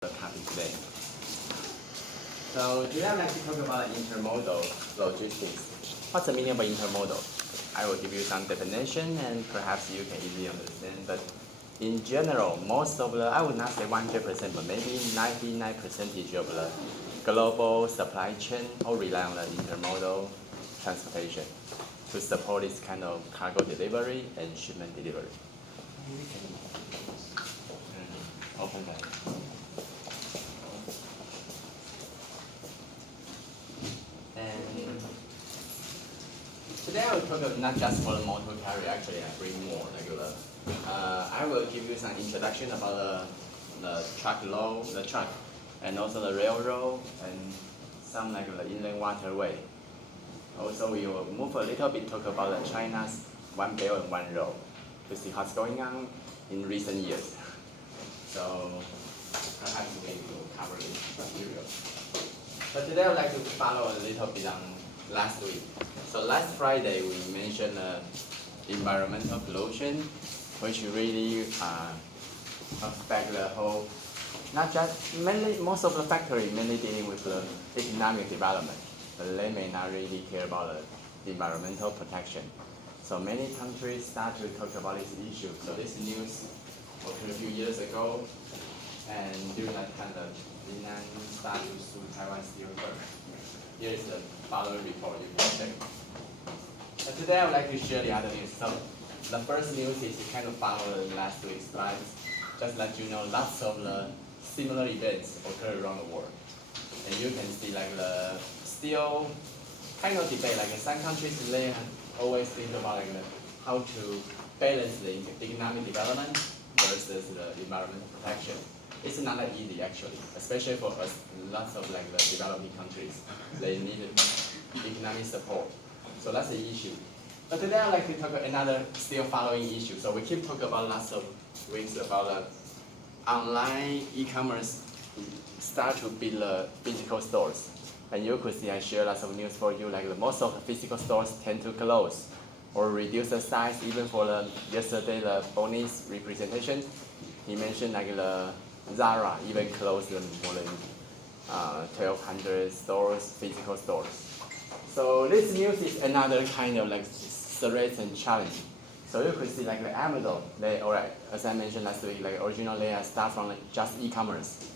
the topic today. So today I'd like to talk about intermodal logistics. What's the meaning of intermodal? I will give you some definition and perhaps you can easily understand. But in general, most of the, I would not say 100%, but maybe 99% of the global supply chain all rely on the intermodal transportation to support this kind of cargo delivery and shipment delivery. We can open that. And today I will talk about not just for the motor carrier, actually I bring more regular. I will give you some introduction about the truck, and also the railroad, and some like the inland waterway. Also we will move a little bit, talk about the China's One Belt and One Road to see what's going on in recent years. So perhaps we will cover this material. But today I would like to follow a little bit on last week. So last Friday we mentioned environmental pollution, which really affect the whole, not just, mainly most of the factory mainly dealing with the economic development, but they may not really care about the environmental protection. So many countries start to talk about this issue. So this news occurred a few years ago, and during that time, the Vietnam started to sue Taiwan steel firm. Here is the following report you can check. Today I would like to share the other news. So the first news is to kind of follow the last week's slides. Just let you know lots of the similar events occur around the world. And you can see like the still kind of debate, like some countries they always think about like how to balance the economic development versus the environmental protection. It's not that easy actually, especially for us, lots of like the developing countries. They need economic support. So that's the issue. But today I'd like to talk about another still following issue. So we keep talking about lots of weeks about the online e-commerce start to build physical stores. And you could see I share lots of news for you, like most of the physical stores tend to close or reduce the size. Even for yesterday, the bonus representation, he mentioned like the Zara even closed more than 1,200 stores, physical stores. So this news is another kind of like threat and challenge. So you could see like the Amazon, as I mentioned last week, like originally they start from like just e-commerce,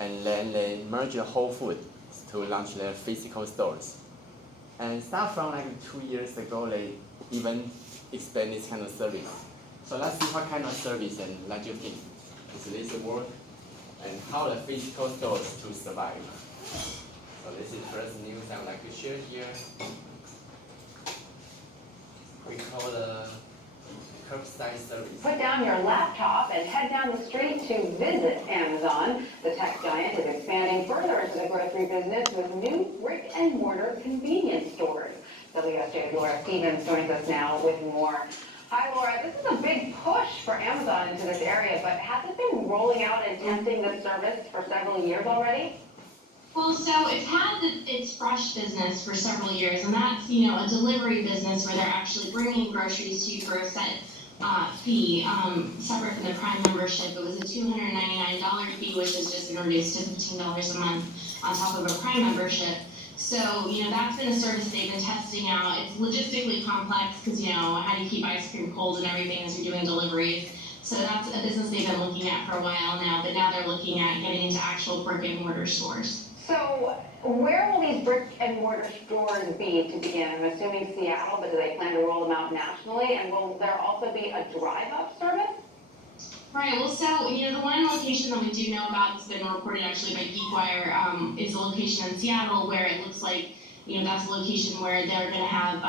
and then they merge the Whole Food to launch their physical stores. And start from like 2 years ago, they even expand this kind of service. So let's see what kind of service and let you think. Does this work? And how the physical stores to survive. So this is first news I would like to share here. We call the curbside service. Put down your laptop and head down the street to visit Amazon. The tech giant is expanding further into the grocery business with new brick-and-mortar convenience stores. WSJ's Laura Stevens joins us now with more. Hi, Laura. This is a big push for Amazon into this area, but has it been rolling out and testing this service for several years already? Well, so it's had its fresh business for several years, and that's, a delivery business where they're actually bringing groceries to you for a set fee, separate from the Prime membership. It was a $299 fee, which is just introduced to $15 a month on top of a Prime membership. So, that's been a service they've been testing out. It's logistically complex because, how do you keep ice cream cold and everything as you're doing deliveries? So that's a business they've been looking at for a while now, but now they're looking at getting into actual brick and mortar stores. So where will these brick and mortar stores be to begin? I'm assuming Seattle, but do they plan to roll them out nationally? And will there also be a drive-up service? Right, well, so, the one location that we do know about that's been reported actually by GeekWire is a location in Seattle where it looks like, that's a location where they're going to have,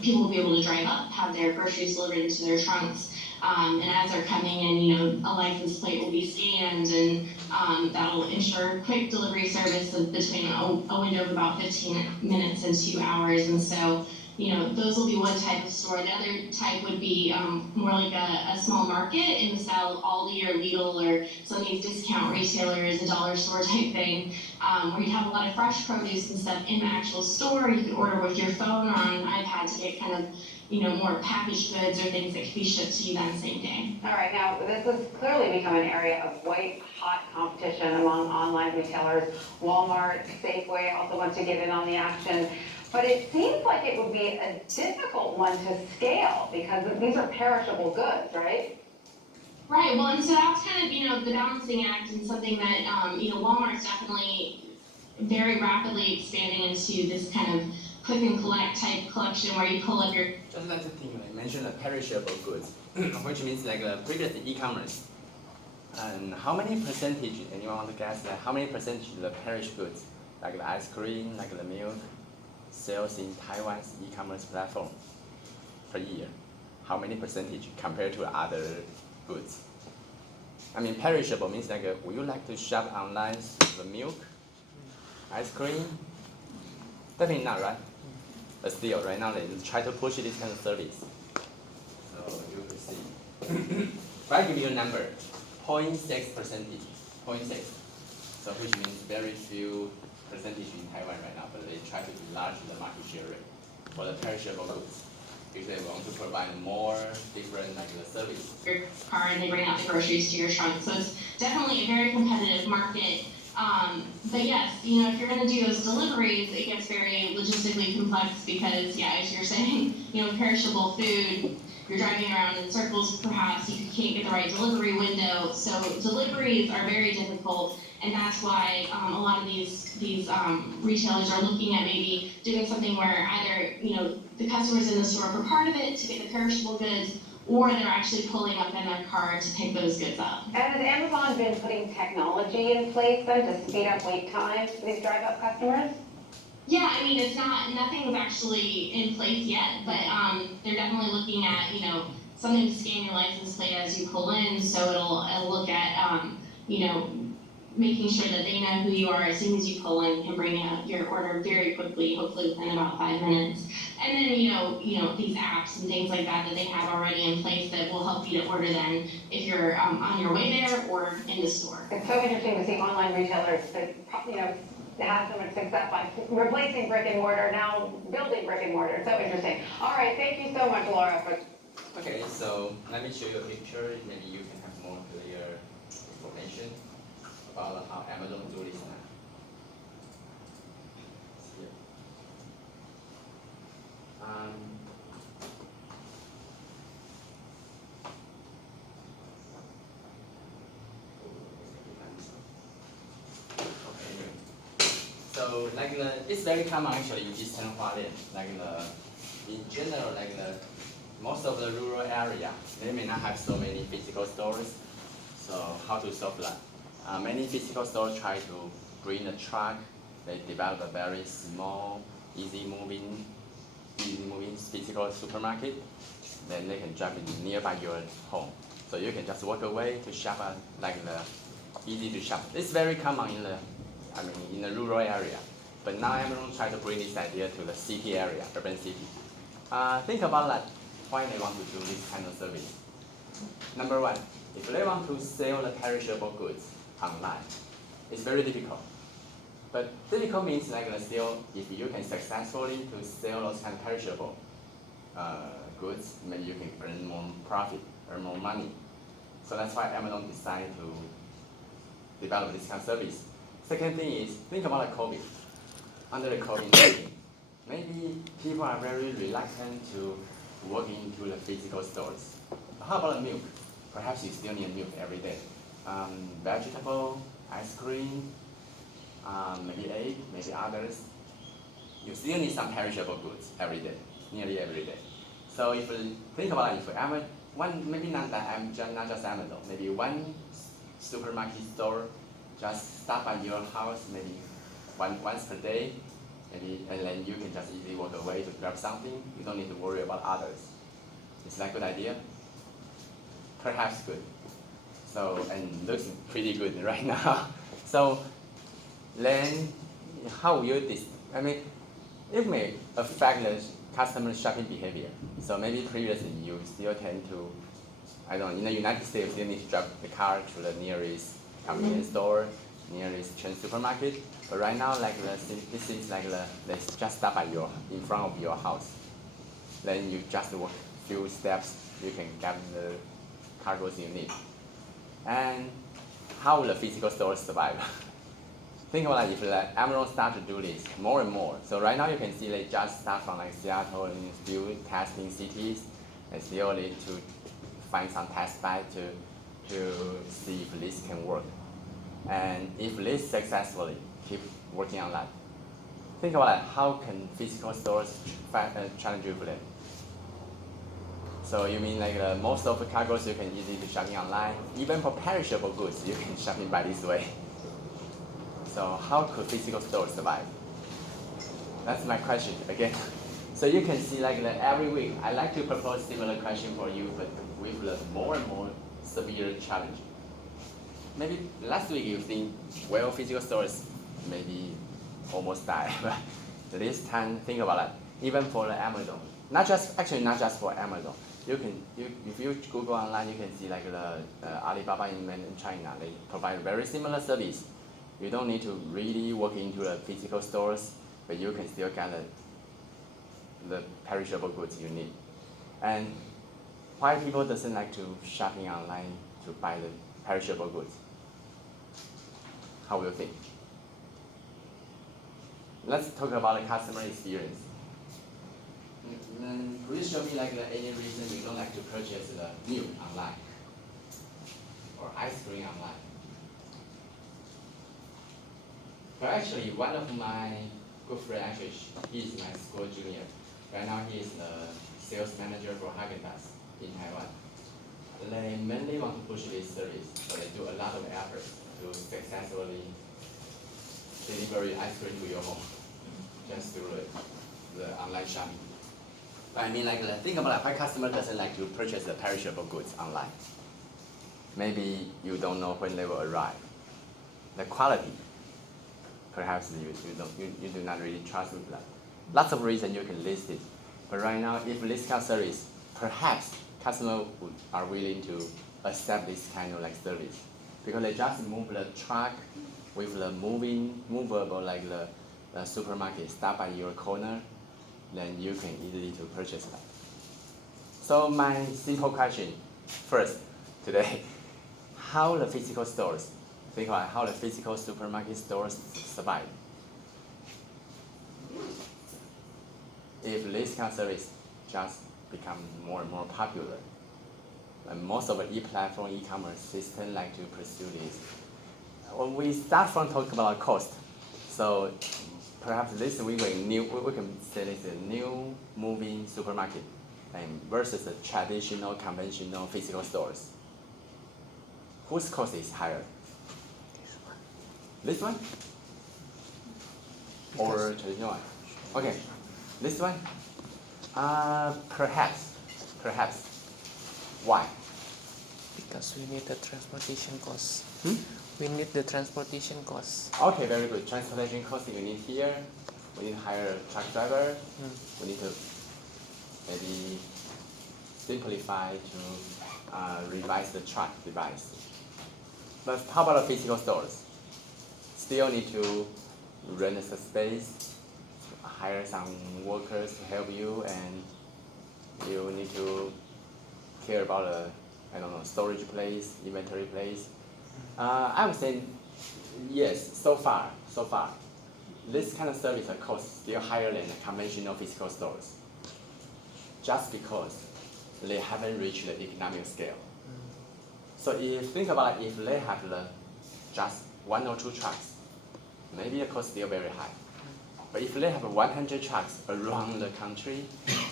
people will be able to drive up, have their groceries delivered into their trunks. And as they're coming in, a license plate will be scanned, and that'll ensure quick delivery service of between a window of about 15 minutes and 2 hours. And so, those will be one type of store. The other type would be more like a small market in the style of Aldi or Lidl or some of these discount retailers, a dollar store type thing, where you'd have a lot of fresh produce and stuff in the actual store. You could order with your phone or on an iPad to get kind of, more packaged goods or things that can be shipped to you that same day. All right, now this has clearly become an area of white-hot competition among online retailers. Walmart, Safeway also want to get in on the action. But it seems like it would be a difficult one to scale because these are perishable goods, right? Right. Well, and so that's kind of the balancing act and something that Walmart's definitely very rapidly expanding into this kind of click and collect type collection where you pull up your. Just like the thing I mentioned, perishable goods, which means like previous e-commerce. And how many percentage? Anyone want to guess that? How many percentage of the perished goods, like the ice cream, like the milk, sales in Taiwan's e-commerce platform per year? How many percentage compared to other goods? I mean, perishable means like, would you like to shop online the milk, ice cream? Definitely not, right? But still, right now they try to push this kind of service. So you could see. But I give you a number, 0.6 percentage, 0.6. So which means very few percentage in Taiwan right now, but they try to enlarge the market share rate for the perishable goods. Because they want to provide more different service. Your car and they bring out the groceries to your trunk. So it's definitely a very competitive market. But yes, if you're going to do those deliveries, it gets very logistically complex because, yeah, as you're saying, perishable food, you're driving around in circles, perhaps you can't get the right delivery window. So deliveries are very difficult, and that's why a lot of these retailers are looking at maybe doing something where either the customer's in the store for part of it to get the perishable goods, or they're actually pulling up in their car to pick those goods up. And has Amazon been putting technology in place then to speed up wait times for these drive-up customers? Yeah, I mean, nothing's actually in place yet, but they're definitely looking at, something to scan your license plate as you pull in, so it'll look at, making sure that they know who you are as soon as you pull in and bring out your order very quickly, hopefully within about 5 minutes. And then, these apps and things like that they have already in place that will help you to order then if you're on your way there or in the store. It's so interesting to see online retailers that, have so much success by replacing brick and mortar, now building brick and mortar. So interesting. All right, thank you so much, Laura. Okay, so let me show you a picture. Maybe you can have more clear information about how Amazon do this now. Here. So it's very common actually in Eastern Hualien. In general, most of the rural area, they may not have so many physical stores. So how to solve that? Many physical stores try to bring a truck. They develop a very small, easy moving physical supermarket. Then they can drive it nearby your home. So you can just walk away to shop easy to shop. It's very common in the rural area. But now Amazon try to bring this idea to the city area, urban city. Think about that, why they want to do this kind of service. Number one, if they want to sell the perishable goods online, it's very difficult. But difficult means still, if you can successfully to sell those kind of perishable goods, maybe you can earn more profit, earn more money. So that's why Amazon decided to develop this kind of service. Second thing is, think about the COVID. Under the COVID-19, maybe people are very reluctant to walk into the physical stores. How about the milk? Perhaps you still need milk every day. Vegetable, ice cream, maybe egg, maybe others. You still need some perishable goods every day, nearly every day. So if you think about it, maybe not just Amazon, maybe one supermarket store just stop at your house maybe once per day, and then you can just easily walk away to grab something. You don't need to worry about others. Is that a good idea? Perhaps good. So, and looks pretty good right now. So then how will this, it may affect the customer shopping behavior. So maybe previously you still tend to, in the United States, you still need to drive the car to the nearest convenience store, nearest chain supermarket. But right now, this is they just stop at in front of your house. then you just walk few steps, you can get the cargoes you need. And how will the physical stores survive? Think about it, if like Amazon start to do this more and more. So right now you can see they just start from like Seattle and still testing cities. They still need to find some test bed to see if this can work. And if this successfully keep working on that, think about it, how can physical stores challenge you for them? So you mean like most of the cargoes you can easily shopping online, even for perishable goods you can shopping by this way. So how could physical stores survive? That's my question again. So you can see like every week I like to propose similar question for you, but with the more and more severe challenge. Maybe last week you think, well, physical stores maybe almost die, but this time think about it. Even for the Amazon, not just for Amazon. If you Google online, you can see like the Alibaba in China. They provide very similar service. You don't need to really walk into the physical stores, but you can still get the perishable goods you need. And why people doesn't like to shopping online to buy the perishable goods? How will you think? Let's talk about the customer experience. Please show me like any reason you don't like to purchase the milk online or ice cream online. But actually, one of my good friends, actually, he's my school junior. Right now, he is the sales manager for Haagen-Dazs in Taiwan. They mainly want to push this service, so they do a lot of effort to successfully deliver ice cream to your home, just through the online shopping. But I mean, like, think about it, why customer doesn't like to purchase the perishable goods online? Maybe you don't know when they will arrive. The quality, perhaps you do not really trust with that. Lots of reasons you can list it. But right now, if this kind of service, perhaps customers are willing to accept this kind of like service. Because they just move the truck with the movable like the supermarket, stop by your corner, then you can easily to purchase that. So my simple question, first, today, how the physical stores, think about how the physical supermarket stores survive. If this kind of service just become more and more popular, and most of the e-platform, e-commerce system like to pursue this. When we start from talking about cost, so perhaps this we can say this a new moving supermarket and versus the traditional, conventional physical stores. Whose cost is higher? This one? Or traditional one? Okay, this one? Perhaps. Why? Because we need the transportation costs. Hmm? We need the transportation costs. Okay, very good. Transportation cost you need here. We need to hire a truck driver. We need to maybe simplify to revise the truck device. But how about the physical stores? Still need to rent a space, hire some workers to help you, and you need to care about a storage place, inventory place. I would say yes. So far, this kind of service cost still higher than the conventional physical stores, just because they haven't reached the economic scale. So if you think about it, if they have just 1 or 2 trucks, maybe the cost is still very high. But if they have 100 trucks around the country,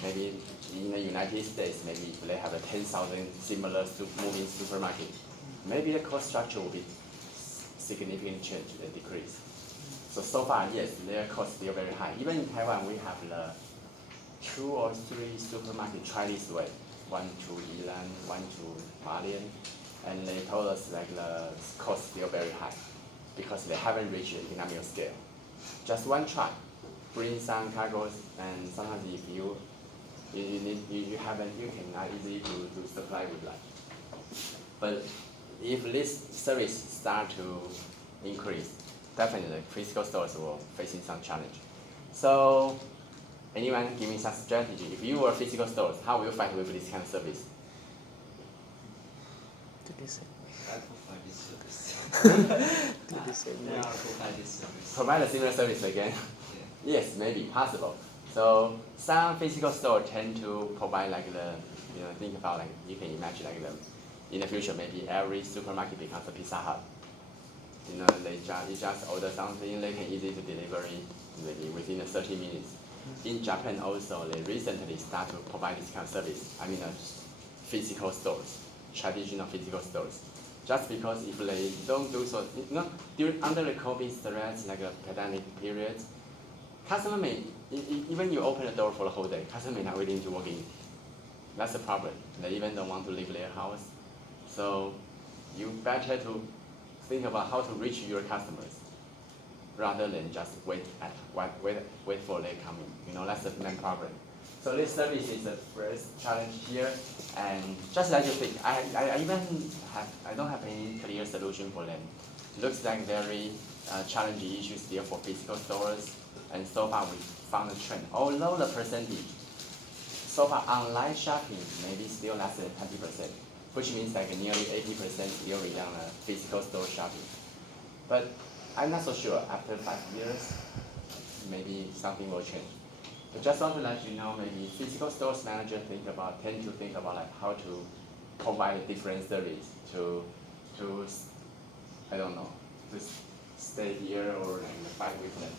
maybe in the United States, maybe if they have 10,000 similar moving supermarkets, maybe the cost structure will be significantly changed and decrease. So far, yes, their cost is still very high. Even in Taiwan, we have the 2 or 3 supermarkets try this way. 1 to Yilan, 1 to Dalian, and they told us like the cost is still very high because they haven't reached the economic scale. Just 1 truck bring some cargoes, and sometimes if you cannot easily to supply with that. But if this service start to increase, definitely physical stores will facing some challenge. So Anyone give me some strategy? If you were physical stores, how will you fight with this kind of service? To the same. I provide this service. To the same They way. are provide this service. Provide a similar service again? Yeah. Yes, maybe possible. So some physical stores tend to provide like the, think about like, you can imagine like in the future maybe every supermarket becomes a Pizza Hut. You just order something, they can easily deliver it maybe within 30 minutes. In Japan also, they recently start to provide this kind of service. I mean, physical stores, traditional physical stores. Just because if they don't do so, under the COVID threats, like a pandemic period, customer may, even you open the door for the whole day, customer may not willing to walk in. That's the problem. They even don't want to leave their house. So you better to think about how to reach your customers rather than just wait for their coming. That's the main problem. So this service is the first challenge here, and just like you think, I don't have any clear solution for them. Looks like very challenging issues there for physical stores, and so far we found a trend. Although the percentage, so far online shopping maybe still less than 20%, which means like nearly 80% still rely on physical store shopping. But I'm not so sure. After 5 years, maybe something will change. But just want to let you know, maybe physical stores manager tend to think about like how to provide a different service to I don't know, to stay here or like fight with them.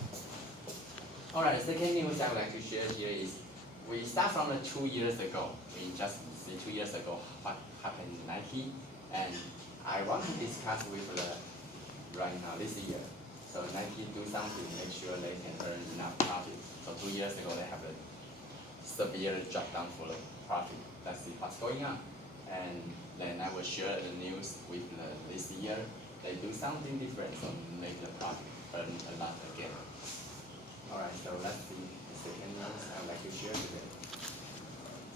All right, the second news I would like to share here is we start from 2 years ago. We just see 2 years ago what happened in Nike, and I want to discuss with right now this year. So Nike do something to make sure they can earn enough profit. So 2 years ago they have a severe drop down for the profit. Let's see what's going on. And then I will share the news with this year. They do something different so make the profit earn a lot again. Alright, so let's see the second news I would like to share today.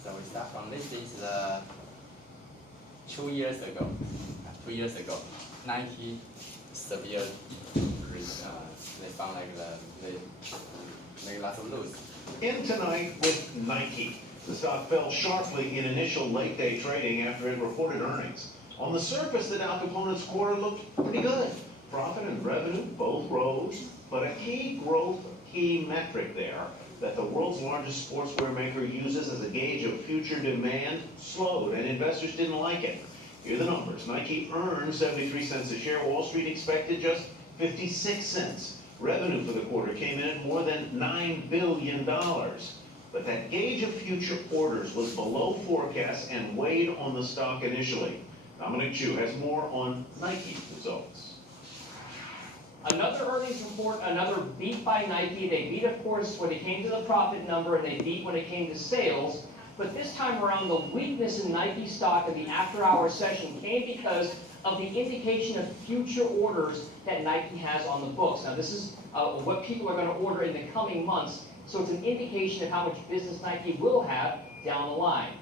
So we start from this is 2 years ago. 2 years ago, Nike severe they found like they make lots of lose. In tonight with Nike. The stock fell sharply in initial late day trading after it reported earnings. On the surface, the Dow components quarter looked pretty good. Profit and revenue both rose, but a key metric there that the world's largest sportswear maker uses as a gauge of future demand slowed, and investors didn't like it. Here are the numbers. Nike earned 73 cents a share. Wall Street expected just 56 cents. Revenue for the quarter came in at more than $9 billion. But that gauge of future orders was below forecasts and weighed on the stock initially. Dominic Chu has more on Nike's results. Another earnings report, another beat by Nike. They beat, of course, when it came to the profit number, and they beat when it came to sales. But this time around, the weakness in Nike stock in the after-hour session came because of the indication of future orders that Nike has on the books. Now, this is what people are going to order in the coming months, so it's an indication of how much business Nike will have down the line.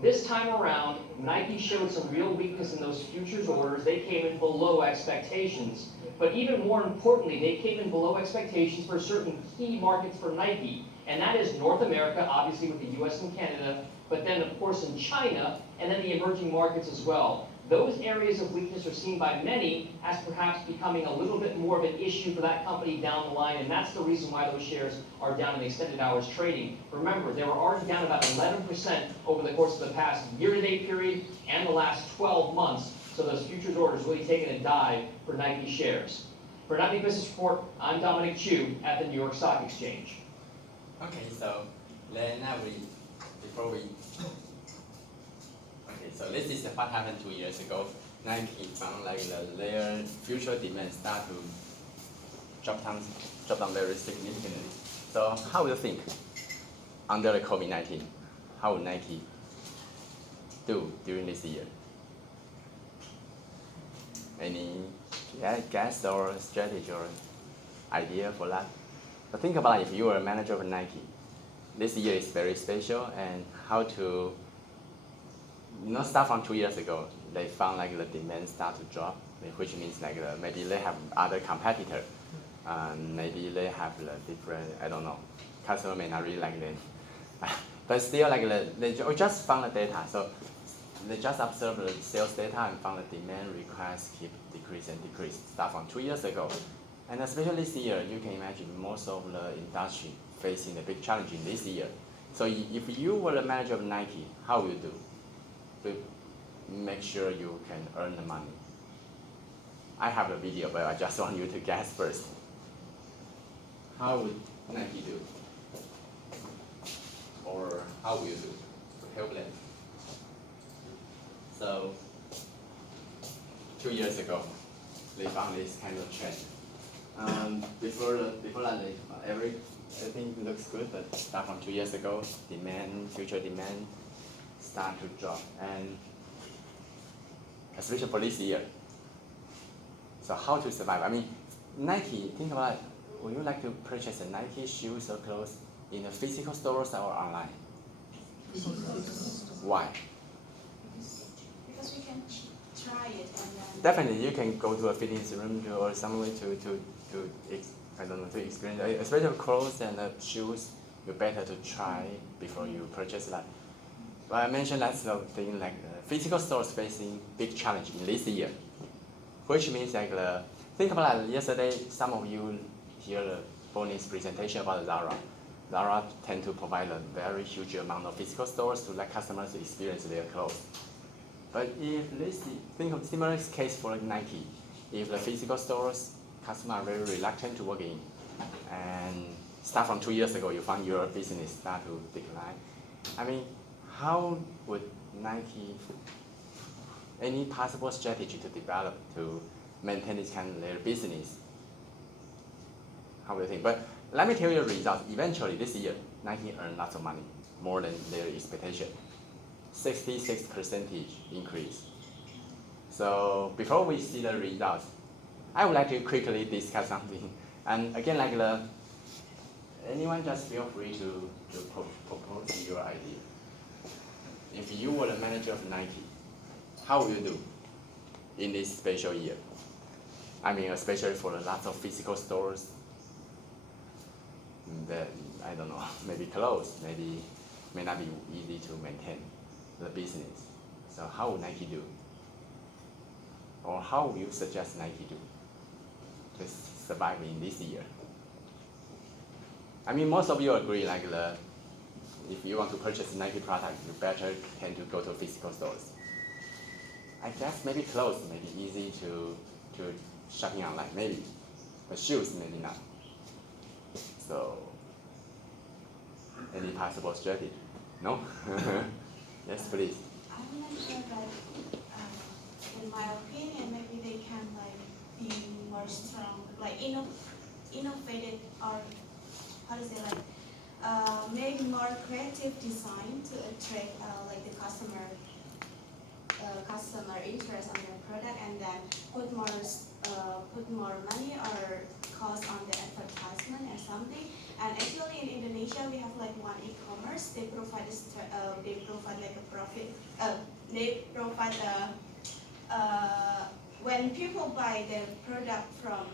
This time around, Nike showed some real weakness in those futures orders. They came in below expectations. But even more importantly, they came in below expectations for certain key markets for Nike. And that is North America, obviously with the US and Canada, but then of course in China, and then the emerging markets as well. Those areas of weakness are seen by many as perhaps becoming a little bit more of an issue for that company down the line, and that's the reason why those shares are down in the extended hours trading. Remember, they were already down about 11% over the course of the past year-to-date period and the last 12 months, so those futures orders really taking a dive for Nike shares. For Nike Business Report, I'm Dominic Chu at the New York Stock Exchange. Okay, so then now so this is what happened 2 years ago. Nike found like their future demand start to drop down very significantly. So how do you think under the COVID-19, how would Nike do during this year? Any guess or strategy or idea for that? But think about it, if you were a manager of Nike, this year is very special, and how to start from 2 years ago, they found like the demand start to drop, which means like maybe they have other competitor, maybe they have the different, I don't know, customer may not really like them. But still, like they just found the data, so they just observed the sales data and found the demand requests keep decrease and decrease, start from 2 years ago. And especially this year, you can imagine most of the industry facing a big challenge in this year. So if you were the manager of Nike, how would you do to make sure you can earn the money? I have a video, but I just want you to guess first. How would Nike do? Or how will you do to help them? So 2 years ago, they found this kind of trend. Before that, everything looks good, but start from 2 years ago, future demand start to drop, and especially for this year. So how to survive? I mean, Nike, think about it. Would you like to purchase a Nike shoes or clothes in the physical stores or online? Why? Because we can try it and then. Definitely, you can go to a fitness room or somewhere to experience. Especially clothes and shoes, you better to try before you purchase that. But I mentioned that's the thing, like physical stores facing big challenge in this year, which means like think about it. Yesterday, some of you hear the bonus presentation about Zara. Zara tend to provide a very huge amount of physical stores to let customers experience their clothes. But think of similar case for Nike. If the physical stores customers are very reluctant to work in, and start from 2 years ago, you found your business start to decline. I mean, how would Nike, any possible strategy to develop to maintain this kind of their business? How do you think? But let me tell you the results. Eventually, this year, Nike earned lots of money, more than their expectation. 66% increase. So before we see the results, I would like to quickly discuss something. And again, like anyone just feel free to propose your idea. If you were the manager of Nike, how would you do in this special year? I mean, especially for lots of physical stores that, I don't know, maybe closed, maybe may not be easy to maintain the business. So how would Nike do? Or how would you suggest Nike do to survive in this year? I mean, most of you agree, like if you want to purchase a Nike product, you better tend to go to physical stores. I guess maybe clothes may be easy to shopping online, maybe, but shoes maybe not. So, any possible strategy? No? Yes, please. I'm not sure, but in my opinion, maybe they can be more strong, innovative, or how to say make more creative design to attract the customer interest on their product, and then put more money or cost on the advertisement or something. And actually in Indonesia we have one e-commerce. They provide like a profit. They provide when people buy the product from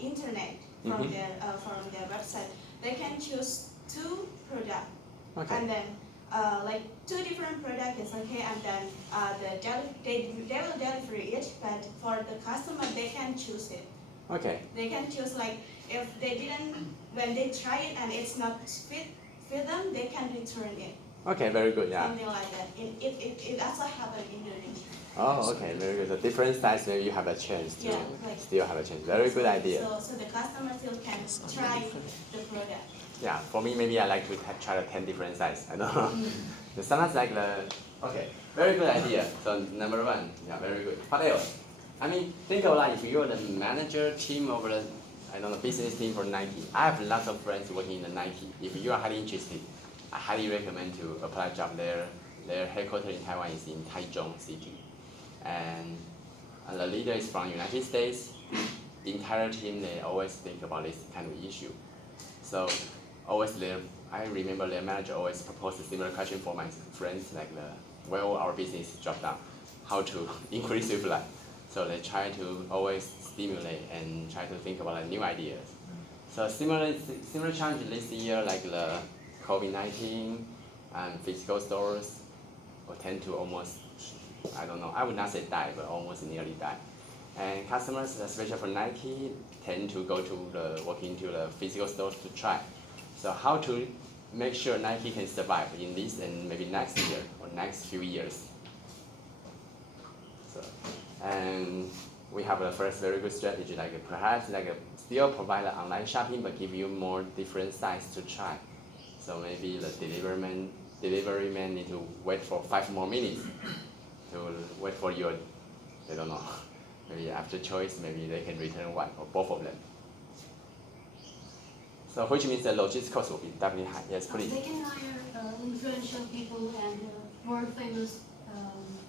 internet from their website, they can choose 2 products. Okay. And then 2 different products is okay, and then they will deliver it, but for the customer they can choose it. Okay. They can choose if they didn't, when they try it and it's not fit them, they can return it. Okay, very good, yeah. Something like that. It also happens in Indonesia. Oh, okay, very good. So different size, maybe you have a chance to still have a chance. Very good idea. So the customer still can try the product. Yeah, for me, maybe I like to try the 10 different size. I don't know. Sometimes okay, very good idea. So number 1, yeah, very good. What else? I mean, think of if you're the manager team over the, business team for Nike. I have lots of friends working in the Nike. If you are highly interested, I highly recommend to apply a job there. Their headquarters in Taiwan is in Taichung City. And the leader is from United States. The entire team, they always think about this kind of issue. So I remember their manager always proposed a similar question for my friends, where will our business drop down? How to increase your life? So they try to always stimulate and try to think about new ideas. So similar challenge this year, like the COVID-19 and physical stores will tend to almost, I don't know, I would not say die, but almost nearly die. And customers, especially for Nike, tend to walk into the physical stores to try. So how to make sure Nike can survive in this and maybe next year or next few years. So, and we have a first very good strategy, like perhaps still provide online shopping, but give you more different size to try. So maybe the delivery man need to wait for 5 more minutes to wait for your, I don't know, maybe after choice, maybe they can return one or both of them. So which means the logistics cost will be definitely high. Yes, please. They can hire influential people and world famous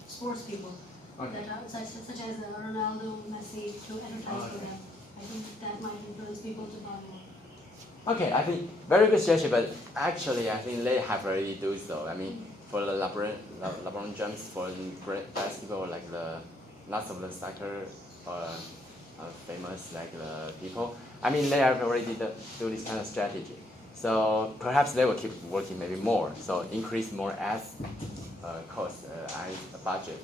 sports people that are such as Ronaldo, Messi to advertise for them. I think that might influence people to buy more. Okay, I think very good strategy, but actually I think they have already do so. I mean, for the LeBron James, for basketball, like lots of the soccer famous like the people. I mean, they have already do this kind of strategy. So perhaps they will keep working maybe more. So increase more ads cost, budget.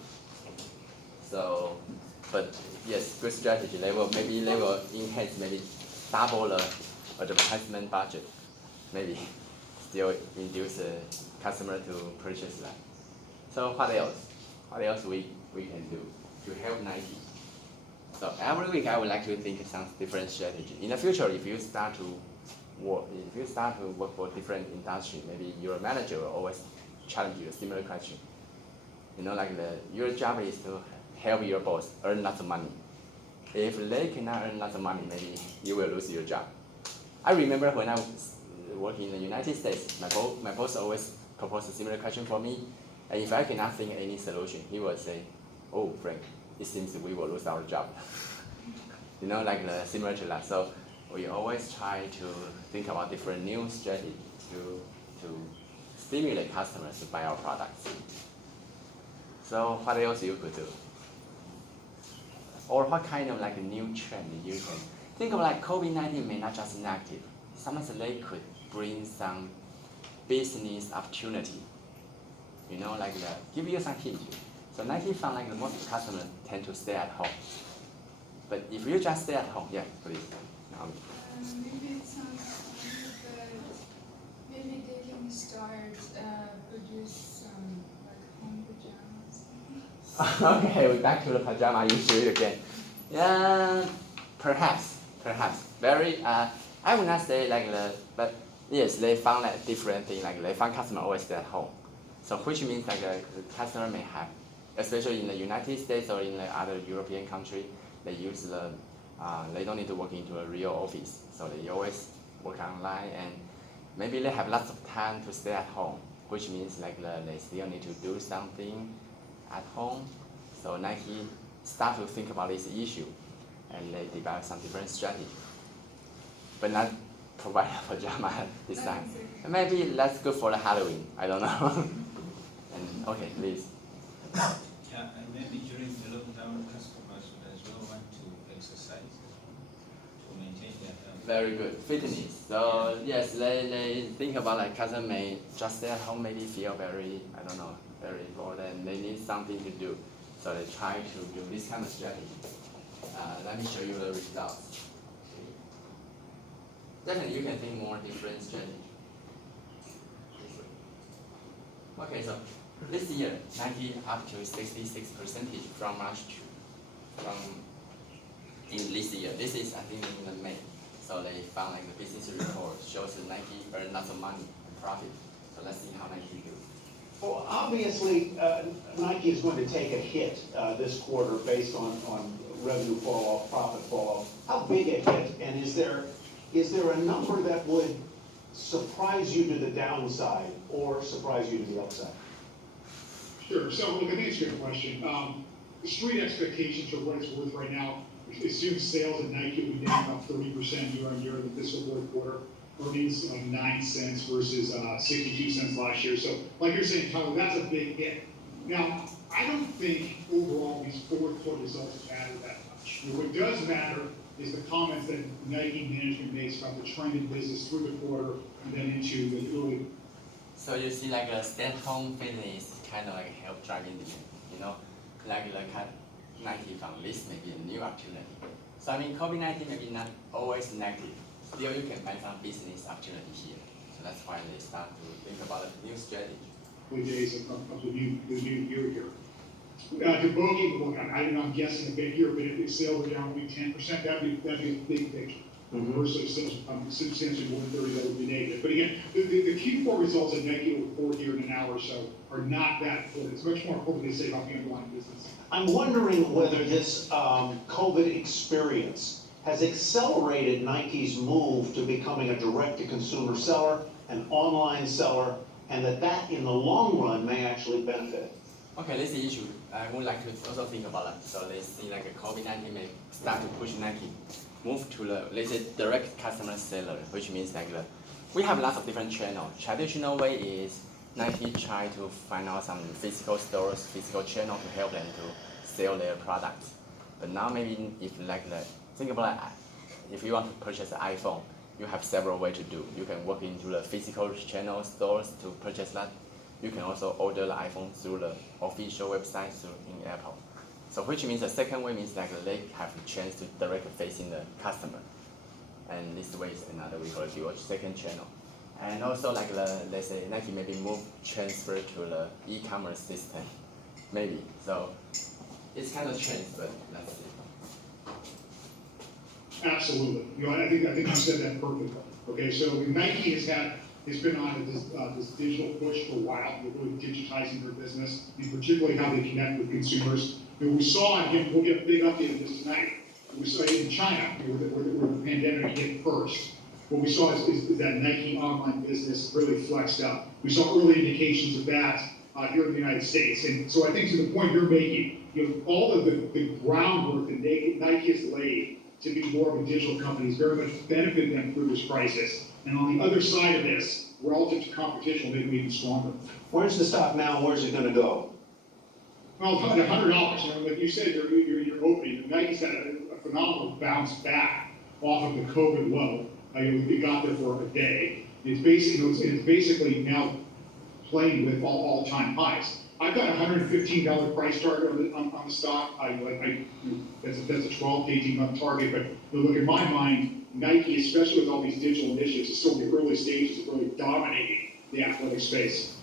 So, but yes, good strategy. They will enhance maybe double the advertisement budget. Maybe still induce the customer to purchase that. So what else? What else we can do to help Nike? So every week I would like to think of some different strategy. In the future, if you start to work for different industry, maybe your manager will always challenge you a similar question. You know, like your job is to help your boss earn lots of money. If they cannot earn lots of money, maybe you will lose your job. I remember when I was working in the United States, my boss always proposed a similar question for me. And if I cannot think any solution, he would say, "Oh, Frank, it seems we will lose our job." You know, like similar to that. So we always try to think about different new strategies to stimulate customers to buy our products. So what else you could do? Or what kind of like a new trend you can think of? Like COVID-19 may not just negative. Sometimes they could bring some business opportunity. You know, like give you some hint. So Nike found like the most customers tend to stay at home. But if you just stay at home, yeah, please. Maybe it sounds funny, but maybe they can start produce some like home pajamas. Okay, we're back to the pajama issue again. Yeah, perhaps. Very, I would not say like but yes, they found like different thing. Like they found customer always stay at home. So which means like the customer may have, especially in the United States or in the other European country, they use they don't need to work into a real office. So they always work online and maybe they have lots of time to stay at home, which means like they still need to do something at home. So Nike start to think about this issue and they develop some different strategy. But not provide a pajama design. And maybe that's good for the Halloween. I don't know. And okay, please. Yeah, and maybe during the lockdown, customers would as well want to exercise to maintain their health. Very good. Fitness. So yes, they think about like customer may just stay at home, maybe feel very, I don't know, very bored and they need something to do. So they try to do this kind of strategy. Let me show you the results. Definitely you can think more different strategy. Okay, so this year, Nike up to 66% from March to in this year. This is I think in the May. So they found like the business report shows that Nike earned lots of money and profit. So let's see how Nike do. Well, obviously, Nike is going to take a hit this quarter based on revenue fall off, profit fall off. How big a hit, and is there a number that would surprise you to the downside or surprise you to the upside? Sure. So, look, I think it's a good question. The street expectations for what it's worth right now assumes sales at Nike will be down about 30% year on year in the fiscal fourth quarter. Earnings like 9 cents versus 62 cents last year. So, like you're saying, Tyler, that's a big hit. Now, I don't think overall these fourth quarter results matter that much. What does matter is the comments that Nike management makes about the trend in business through the quarter and then into the early. So you see, like a stay-at-home fitness kind of like help driving the, like Nike found this may be a new opportunity. So I mean, COVID-19 maybe not always negative. Still, you can find some business opportunity here. So that's why they start to think about a new strategy. Early days of the new year here. To bogey, look, I'm guessing a bit here, but if sales are down only 10%, that'd be a big picture. Versus sales substantially more than 30, that would be negative. But again, the Q4 results that Nike will report here in an hour or so are not that important. It's much more important to say about the underlying business. I'm wondering whether this COVID experience has accelerated Nike's move to becoming a direct-to-consumer seller, an online seller, and that in the long run may actually benefit. Okay, this is the issue. I would like to also think about that. So they see like a COVID-19 may start to push Nike move to the, let's say, direct customer seller, which means like we have lots of different channels. Traditional way is Nike try to find out some physical stores, physical channel to help them to sell their products. But now maybe if think about it, if you want to purchase an iPhone, you have several ways to do. You can walk into the physical channel stores to purchase that. You can also order the iPhone through the official website in Apple. So which means the second way means like they have a chance to directly facing the customer. And this way is another we call dual second channel. And also like let's say Nike maybe transfer to the e-commerce system, maybe. So it's kind of changed, but let's see. Absolutely. I think you said that perfectly. Okay, so Nike has been on this digital push for a while. They're really digitizing their business, and particularly how they connect with consumers. We saw, and again, we'll get a big update on this tonight. We saw in China, where the pandemic hit first. What we saw is that Nike online business really flexed up. We saw early indications of that here in the United States. And so I think to the point you're making, all of the groundwork that Nike has laid to be more of a digital company has very much benefited them through this crisis. And on the other side of this, relative to competition, will make them even stronger. Where's the stock now? Where's it going to go? Well, $100. Like you said, you're opening. Nike's had a phenomenal bounce back off of the COVID low. It got there for a day. It's basically now playing with all-time highs. I've got a $115 price target on the stock. That's a 12 to 18 month target. But look, in my mind, Nike, especially with all these digital initiatives, is still in the early stages of really dominating the athletic space.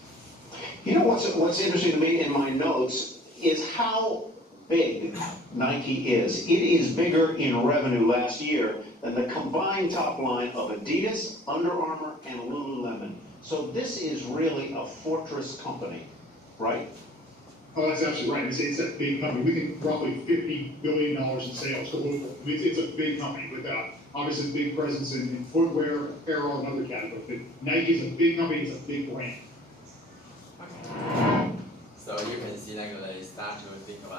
You know what's interesting to me in my notes is how big Nike is. It is bigger in revenue last year than the combined top line of Adidas, Under Armour, and Lululemon. So this is really a fortress company, right? Oh, that's absolutely right. It's a big company. We think roughly $50 billion in sales globally. It's a big company with obviously a big presence in footwear, apparel, and other categories. But Nike is a big company. It's a big brand. Okay. So you can see like they start to think about